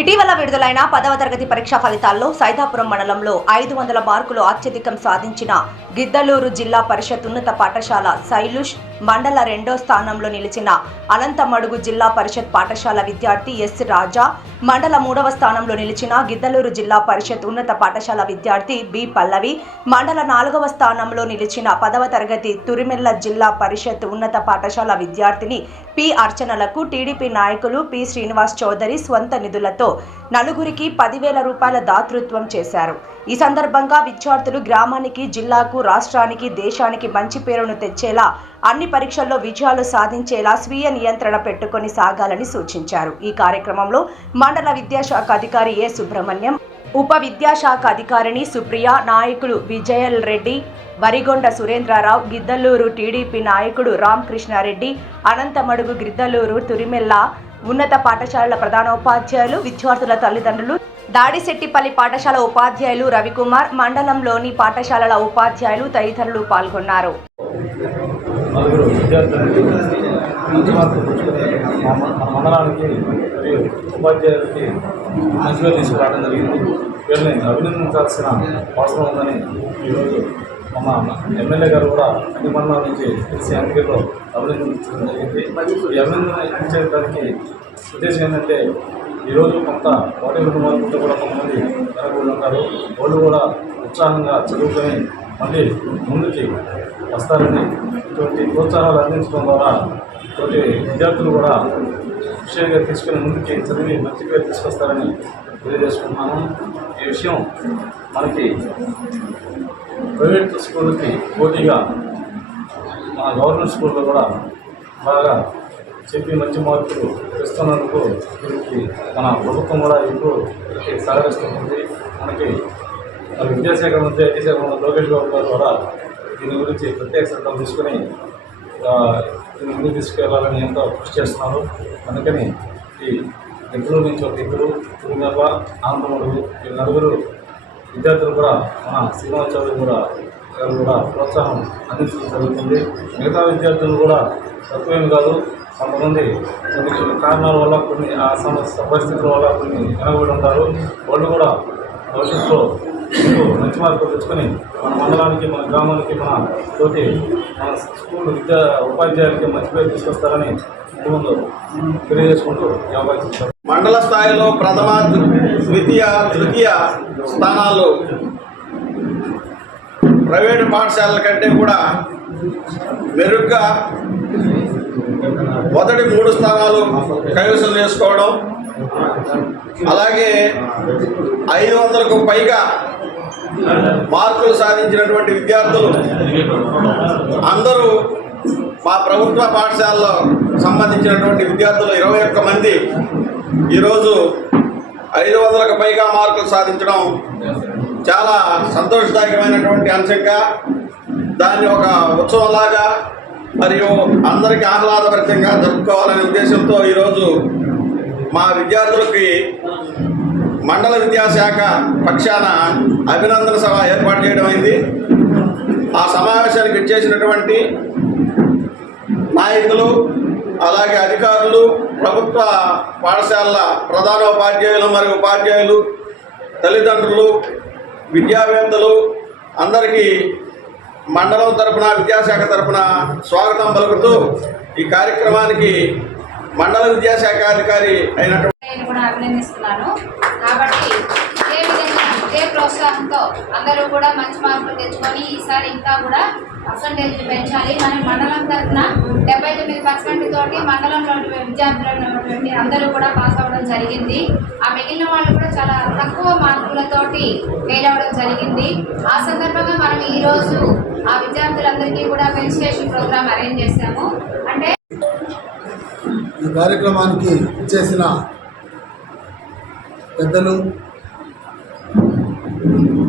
ఇటీవల విడుదలైన 10వ తరగతి పరీక్షా ఫలితాల్లో సైదాపురం మండలంలో 500 మార్కులు అత్యధికం సాధించిన గిద్దలూరు జిల్లా పరిషత్ ఉన్నత పాఠశాల సైలుష్ మండల 2వ స్థానంలో నిలిచిన అనంతమడుగు జిల్లా పరిషత్ పాఠశాల విద్యార్థి ఎస్ రాజా, మండల 3వ స్థానంలో నిలిచిన గిద్దలూరు జిల్లా పరిషత్ ఉన్నత పాఠశాల విద్యార్థి బి పల్లవి, మండల 4వ స్థానంలో నిలిచిన 10వ తరగతి తురిమెల్ల జిల్లా పరిషత్ ఉన్నత పాఠశాల విద్యార్థిని పి అర్చనలకు టీడీపీ నాయకులు పి శ్రీనివాస్ చౌదరి స్వంత నిధులతో నలుగురికి 10,000 రూపాయల దాతృత్వం చేశారు. ఈ సందర్భంగా విద్యార్థులు గ్రామానికి, జిల్లాకు, రాష్ట్రానికి, దేశానికి మంచి పేరును తెచ్చేలా అన్ని పరీక్షల్లో విజయాలు సాధించేలా స్వీయ నియంత్రణ పెట్టుకొని సాగాలని సూచించారు. ఈ కార్యక్రమంలో మండల విద్యాశాఖ అధికారి ఏ సుబ్రహ్మణ్యం, ఉప విద్యాశాఖ అధికారిని సుప్రియ, నాయకులు విజయల్ రెడ్డి, వరిగొండ సురేంద్రరావు, గిద్దలూరు టీడీపీ నాయకుడు రామకృష్ణారెడ్డి, అనంతమడుగు గిద్దలూరు తురిమెల్ల ఉన్నత పాఠశాలల ప్రధానోపాధ్యాయులు, విద్యార్థుల తల్లిదండ్రులు, దాడిశెట్టిపల్లి పాఠశాల ఉపాధ్యాయులు రవికుమార్, మండలంలోని పాఠశాలల ఉపాధ్యాయులు తదితరులు పాల్గొన్నారు. మండలానికి మరియు ఉపాధ్యాయులకి మంచిగా తీసుకురావడం జరిగింది. వీళ్ళని అభినందించాల్సిన అవసరం ఉందని ఈరోజు మన ఎమ్మెల్యే గారు కూడా అన్ని మండలాల నుంచి తెలిసి ఎన్నికల్లో అభినందించడం జరిగింది. ఈ అభినందించడానికి ఉద్దేశం ఏంటంటే ఈరోజు కొంత 1-2 మార్కులతో కూడా కొంతమంది వెనకబడి ఉంటారు. వాళ్ళు కూడా ఉత్సాహంగా చదువుకొని మళ్ళీ ముందుకి వస్తారని, ఇటువంటి ప్రోత్సాహాలు అందించడం ద్వారా ఇటువంటి విద్యార్థులు కూడా విషయంగా తీసుకుని ముందుకి చదివి మంచి పేరు తీసుకొస్తారని తెలియజేసుకుంటున్నాను. ఈ విషయం మనకి ప్రైవేట్ స్కూళ్ళకి పోటీగా మన గవర్నమెంట్ స్కూల్లో కూడా బాగా చెప్పి మంచి మార్కులు తెస్తున్నందుకు వీరికి మన ప్రభుత్వం కూడా ఇప్పుడు సహకరిస్తుంది. మనకి విద్యాశాఖ మంత్రి, ఐటీ శాఖ మంత్రి లోకేష్ బాబు గారు కూడా దీని గురించి ప్రత్యేక శ్రద్ధ తీసుకుని దీన్ని ముందుకు తీసుకెళ్లాలని ఎంతో కృషి చేస్తున్నారు. అందుకని ఈ గిద్దలూరు నుంచి ఒక ఇద్దరు, తురిమెల్ల, అనంతమడుగు ఈ నలుగురు విద్యార్థులు కూడా మన శ్రీనివాస్ చౌదరి కూడా ప్రోత్సాహం అందించడం జరుగుతుంది. మిగతా విద్యార్థులు కూడా తక్కువేమి కాదు. కొంతమంది కొన్ని కారణాల వల్ల, కొన్ని ఆ పరిస్థితుల వల్ల కొన్ని వెనకబడి ఉంటారు. వాళ్ళు కూడా భవిష్యత్తులో మంచి మార్కులు తెచ్చుకొని మన మండలానికి, మన గ్రామానికి, మన తోటి మన స్కూల్ ఉపాధ్యాయులకి మంచి పేరు తీసుకొస్తారని ముందు తెలియజేసుకుంటూ అవకాశం. మండల స్థాయిలో ప్రథమ, ద్వితీయ, తృతీయ స్థానాలు ప్రైవేటు పాఠశాలల కంటే కూడా మెరుగ్గా మొదటి 3 స్థానాలు కైవసం చేసుకోవడం, అలాగే 500కు పైగా మార్కులు సాధించినటువంటి విద్యార్థులు అందరూ మా ప్రభుత్వ పాఠశాలలో సంబంధించినటువంటి విద్యార్థులు 21 మంది ఈరోజు 500కు పైగా మార్కులు సాధించడం చాలా సంతోషదాయకమైనటువంటి అంశంగా, దాన్ని ఒక ఉత్సవంలాగా మరియు అందరికీ ఆహ్లాదభరితంగా జరుపుకోవాలనే ఉద్దేశంతో ఈరోజు మా విద్యార్థులకి మండల విద్యాశాఖ పక్షాన అభినందన సభ ఏర్పాటు చేయడం అయింది. ఆ సమావేశానికి వచ్చేసినటువంటి నాయకులు, అలాగే అధికారులు, ప్రభుత్వ పాఠశాలల ప్రధానోపాధ్యాయులు మరియు ఉపాధ్యాయులు, తల్లిదండ్రులు, విద్యావేత్తలు అందరికీ మండలం తరపున, విద్యాశాఖ తరపున స్వాగతం పలుకుతూ ఈ కార్యక్రమానికి మండల విద్యాశాఖ అధికారి అయినటువంటి నేను కూడా అభినందిస్తున్నాను. కాబట్టి ఇదే విధంగా ఇదే ప్రోత్సాహంతో అందరూ కూడా మంచి మార్కులు తెచ్చుకొని ఈసారి ఇంకా కూడా పర్సంటేజ్ పెంచాలి. మన మండలం తరఫున 79% తోటి మండలంలో విద్యార్థులు అందరూ కూడా పాస్ అవ్వడం జరిగింది. ఆ మిగిలిన వాళ్ళు కూడా చాలా తక్కువ మార్కులతోటి ఫెయిల్ అవ్వడం జరిగింది. ఆ సందర్భంగా మనం ఈరోజు ఆ విద్యార్థులందరికీ కూడా ఫెలిసిటేషన్ ప్రోగ్రామ్ అరేంజ్ చేశాము. అంటే ఈ కార్యక్రమానికి ఇచ్చేసిన పెద్దలు,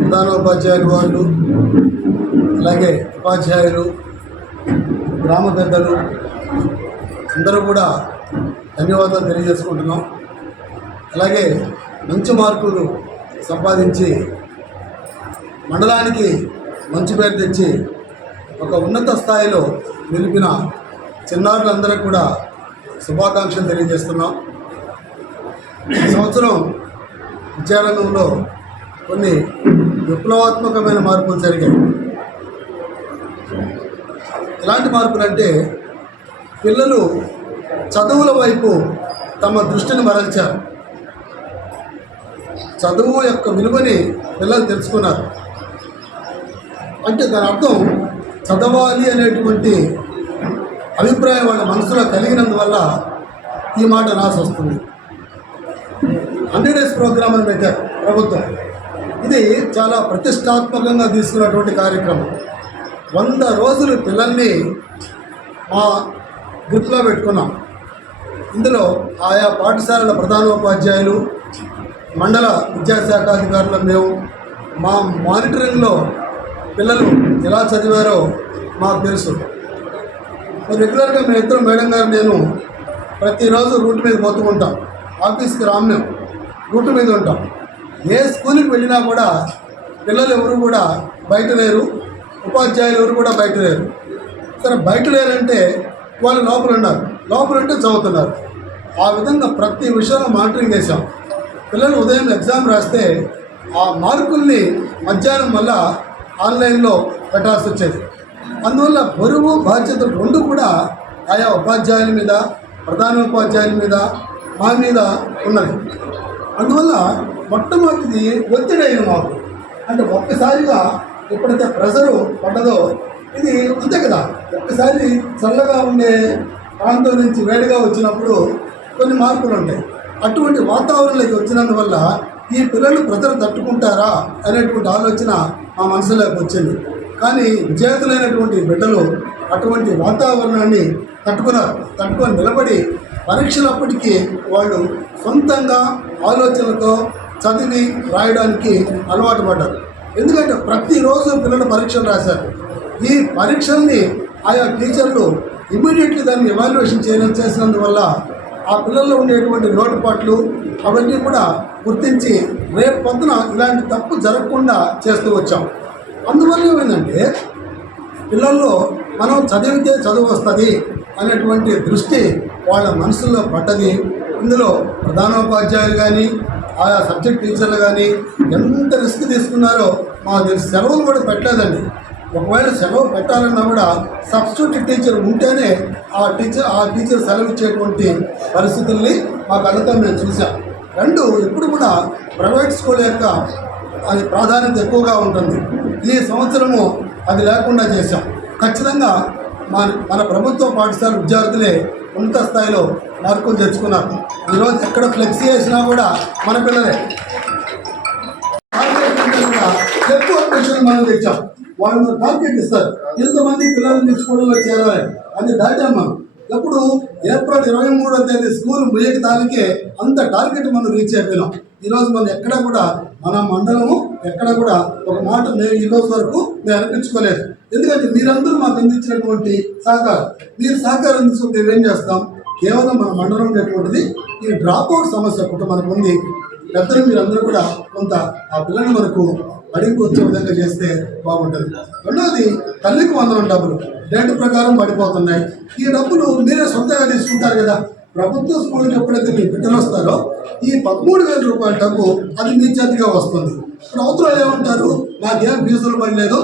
ప్రధానోపాధ్యాయులు వాళ్ళు, అలాగే ఉపాధ్యాయులు, గ్రామ పెద్దలు అందరూ కూడా ధన్యవాదాలు తెలియజేసుకుంటున్నాం. అలాగే మంచి మార్కులు సంపాదించి మండలానికి మంచి పేరు తెచ్చి ఒక ఉన్నత స్థాయిలో నిలిపిన చిన్నారులందరికీ కూడా శుభాకాంక్షలు తెలియజేస్తున్నాం. ఈ సంవత్సరం విద్యారంగంలో కొన్ని విప్లవాత్మకమైన మార్పులు జరిగాయి. ఎలాంటి మార్పులు అంటే పిల్లలు చదువుల వైపు తమ దృష్టిని మరల్చారు. చదువు యొక్క విలువని పిల్లలు తెలుసుకున్నారు. అంటే దాని అర్థం చదవాలి అనేటువంటి అభిప్రాయం వాళ్ళ మనసులో కలిగినందువల్ల ఈ మాట రాసి వస్తుంది. 100 days ప్రోగ్రామ్ అని పెట్టారు ప్రభుత్వం. ఇది చాలా ప్రతిష్టాత్మకంగా తీసుకున్నటువంటి కార్యక్రమం. 100 రోజులు పిల్లల్ని మా గ్రిప్లో పెట్టుకున్నాం. ఇందులో ఆయా పాఠశాలల ప్రధానోపాధ్యాయులు, మండల విద్యాశాఖ అధికారులు మేము మా మానిటరింగ్లో పిల్లలు ఎలా చదివారో మాకు తెలుసు. రెగ్యులర్గా మేము ఇద్దరు మేడం గారు నేను ప్రతిరోజు రూట్ మీద పోతూ ఉంటాం. ఆఫీస్కి రాము, రూట్ మీద ఉంటాం. ఏ స్కూల్కి వెళ్ళినా కూడా పిల్లలు ఎవరు కూడా బయట లేరు, ఉపాధ్యాయులు ఎవరు కూడా బయట లేరు. సరే బయట లేరంటే వాళ్ళు లోపల ఉన్నారు, లోపల ఉంటే చదువుతున్నారు. ఆ విధంగా ప్రతి విషయంలో మానిటరింగ్ చేశాం. పిల్లలు ఉదయం ఎగ్జామ్ రాస్తే ఆ మార్కుల్ని మధ్యాహ్నం వల్ల ఆన్లైన్లో పెట్టాల్సి వచ్చేది. అందువల్ల బరువు బాధ్యతలు రెండు కూడా ఆయా ఉపాధ్యాయుల మీద, ప్రధానోపాధ్యాయుల మీద, మా మీద ఉన్నది. అందువల్ల మొట్టమొదటిది ఒత్తిడి అయిన మాకు. అంటే ఒక్కసారిగా ఎప్పుడైతే ప్రెజరు పడ్డదో ఇది అంతే కదా, ఒక్కసారి చల్లగా ఉండే ప్రాంతం నుంచి వేడిగా వచ్చినప్పుడు కొన్ని మార్పులు ఉంటాయి. అటువంటి వాతావరణంలోకి వచ్చినందువల్ల ఈ పిల్లలు ప్రజలు తట్టుకుంటారా అనేటువంటి ఆలోచన మా మనసులోకి వచ్చింది. కానీ విజేతలైనటువంటి బిడ్డలు అటువంటి వాతావరణాన్ని తట్టుకొని నిలబడి పరీక్షలప్పటికీ వాళ్ళు సొంతంగా ఆలోచనలతో చదివి రాయడానికి అలవాటు పడ్డారు. ఎందుకంటే ప్రతిరోజు పిల్లలు పరీక్షలు రాశారు. ఈ పరీక్షల్ని ఆయా టీచర్లు ఇమ్మీడియట్లీ దాన్ని ఎవాల్యుయేషన్ చేసినందువల్ల ఆ పిల్లల్లో ఉండేటువంటి లోటుపాట్లు అవన్నీ కూడా గుర్తించి రేపు పొద్దున ఇలాంటి తప్పు జరగకుండా చేస్తూ వచ్చాం. అందువల్ల ఏమైందంటే పిల్లల్లో మనం చదివితే చదువు వస్తుంది అనేటువంటి దృష్టి వాళ్ళ మనసుల్లో పడ్డది. ఇందులో ప్రధానోపాధ్యాయులు కానీ ఆయా సబ్జెక్ట్ టీచర్లు కానీ ఎంత రిస్క్ తీసుకున్నారో మాకు తెలిసి సెలవులు కూడా పెట్టలేదండి. ఒకవేళ సెలవు పెట్టాలన్నా కూడా సబ్స్టిట్యూట్ టీచర్ ఉంటేనే ఆ టీచర్ సెలవు ఇచ్చేటువంటి పరిస్థితుల్ని మా కళ్ళతో మేము చూసాం. రెండు ఎప్పుడు కూడా ప్రైవేట్ స్కూల్ యొక్క అది ప్రాధాన్యత ఎక్కువగా ఉంటుంది. ఈ సంవత్సరము అది లేకుండా చేశాం. ఖచ్చితంగా మన ప్రభుత్వ పాఠశాల విద్యార్థులే ఉన్నత స్థాయిలో మార్కులు తెచ్చుకున్నారు. ఈరోజు ఎక్కడ ఫ్లెక్సీ వేసినా కూడా మన పిల్లలే. ఎక్కువ క్వశ్చన్ మనం తెచ్చాం. వాళ్ళు టార్గెట్ ఇస్తారు, ఎంతమంది పిల్లల్ని స్కూల్లో చేరాలి అది దాటాం మనం. ఎప్పుడు ఏప్రిల్ 23వ తేదీ స్కూల్ ముయ్యక తారీఖే అంత టార్గెట్ మనం రీచ్ అయిపోయినాం. ఈరోజు మనం ఎక్కడ కూడా మన మండలము ఎక్కడ కూడా ఒక మాట మేము ఈరోజు వరకు మేము అనిపించుకోలేదు. ఎందుకంటే మీరందరూ మాకు అందించినటువంటి సహకారం, మీరు సహకారం అందించుకుంటే ఏం చేస్తాం. కేవలం మన మండలం ఉండేటువంటిది ఈ డ్రాప్అవుట్ సమస్య ఒకటి మనకు ఉంది. పెద్దలు మీరందరూ కూడా కొంత ఆ పిల్లలు మనకు బడికి వచ్చే విధంగా చేస్తే బాగుంటుంది. రెండవది తల్లికి 100 డబ్బులు డేట్ ప్రకారం పడిపోతున్నాయి. ఈ డబ్బులు మీరే సొంతంగా తీసుకుంటారు కదా. ప్రభుత్వ స్కూల్కి ఎప్పుడైతే మీ బిడ్డలు వస్తారో ఈ 13,000 రూపాయల డబ్బు అది మీ చేతిగా వస్తుంది. ఇప్పుడు అవతల ఏమంటారు, నాకేం ఫీజులు పడలేదు,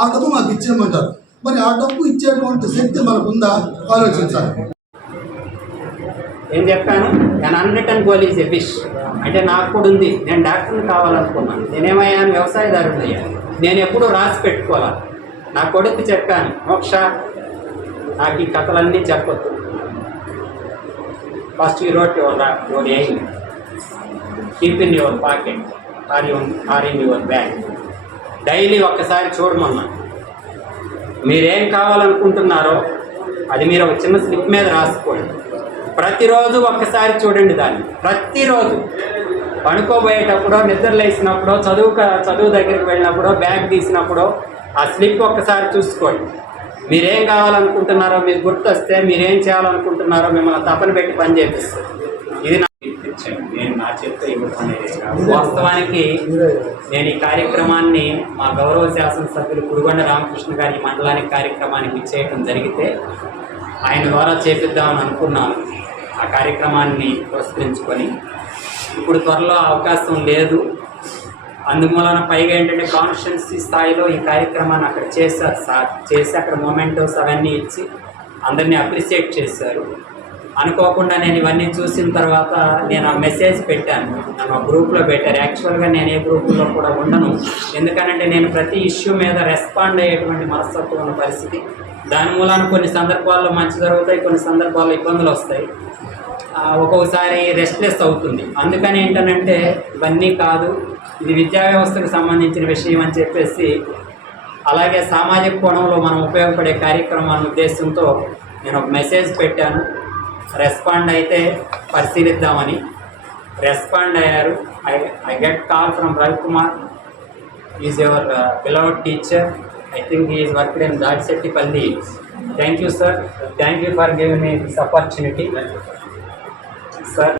ఆ డబ్బు మాకు ఇచ్చేయమంటారు. మరి ఆ డబ్బు ఇచ్చేటువంటి శక్తి మనకుందా ఆలోచించాలి. ఏం చెప్పాను, నేను unwritten goal is a wish. అంటే నాకు కూడా ఉంది, నేను డాక్టర్ని కావాలనుకున్నాను, నేనేమయ్యాను వ్యవసాయదారుడు అయ్యాను. నేను ఎప్పుడూ రాసి పెట్టుకోవాలి. నా కొడుకు చెప్పాను, మోక్ష నాకు ఈ కథలన్నీ చెప్పొద్దు. First you wrote your aim, keep in your pocket or in your bag. Daily ఒక్కసారి చూడమన్నా. మీరేం కావాలనుకుంటున్నారో అది మీరు ఒక చిన్న స్లిప్ మీద రాసుకోండి. ప్రతిరోజు ఒక్కసారి చూడండి దాన్ని. ప్రతిరోజు పడుకోబోయేటప్పుడో, నిద్ర లేసినప్పుడో, చదువు దగ్గరికి వెళ్ళినప్పుడో, బ్యాగ్ తీసినప్పుడో ఆ స్లిప్ ఒక్కసారి చూసుకోండి. మీరేం కావాలనుకుంటున్నారో మీకు గుర్తొస్తే మీరేం చేయాలనుకుంటున్నారో మిమ్మల్ని తపన పెట్టి పని చేపిస్తారు. ఇది నాకు ఇప్పించాను, నేను నా చేతితో ఇవ్వడం అనేది కాదు. వాస్తవానికి నేను ఈ కార్యక్రమాన్ని మా గౌరవ శాసనసభ్యులు కురుగొండ రామకృష్ణ గారి మండలానికి కార్యక్రమానికి ఇచ్చేయడం జరిగితే ఆయన ద్వారా చేపిద్దామని అనుకున్నాను. ఆ కార్యక్రమాన్ని పురస్కరించుకొని ఇప్పుడు త్వరలో అవకాశం లేదు. అందుమూలన పైగా ఏంటంటే కాన్స్టిట్యున్సీ స్థాయిలో ఈ కార్యక్రమాన్ని అక్కడ చేశారు సార్. చేసి అక్కడ మొమెంటోస్ అవన్నీ ఇచ్చి అందరినీ అప్రిషియేట్ చేశారు. అనుకోకుండా నేను ఇవన్నీ చూసిన తర్వాత నేను ఆ మెసేజ్ పెట్టాను, నన్ను గ్రూప్లో పెట్టారు. యాక్చువల్గా నేను ఏ గ్రూపుల్లో కూడా ఉండను, ఎందుకనంటే నేను ప్రతి ఇష్యూ మీద రెస్పాండ్ అయ్యేటువంటి మనస్తత్వం ఉన్న పరిస్థితి. దాని మూలాన కొన్ని సందర్భాల్లో మంచి జరుగుతాయి, కొన్ని సందర్భాల్లో ఇబ్బందులు వస్తాయి, ఒక్కొక్కసారి రెస్ట్లెస్ అవుతుంది. అందుకని ఏంటనంటే ఇవన్నీ కాదు, ఇది విద్యా వ్యవస్థకు సంబంధించిన విషయం అని చెప్పేసి, అలాగే సామాజిక కోణంలో మనం ఉపయోగపడే కార్యక్రమాల ఉద్దేశంతో నేను ఒక మెసేజ్ పెట్టాను. రెస్పాండ్ అయితే పరిశీలిద్దామని. రెస్పాండ్ అయ్యారు. I get call from Ravikumar, is your beloved teacher. I think he is worked in Dadsettipalli. Thank you, sir. Thank you for giving me this opportunity. Sir.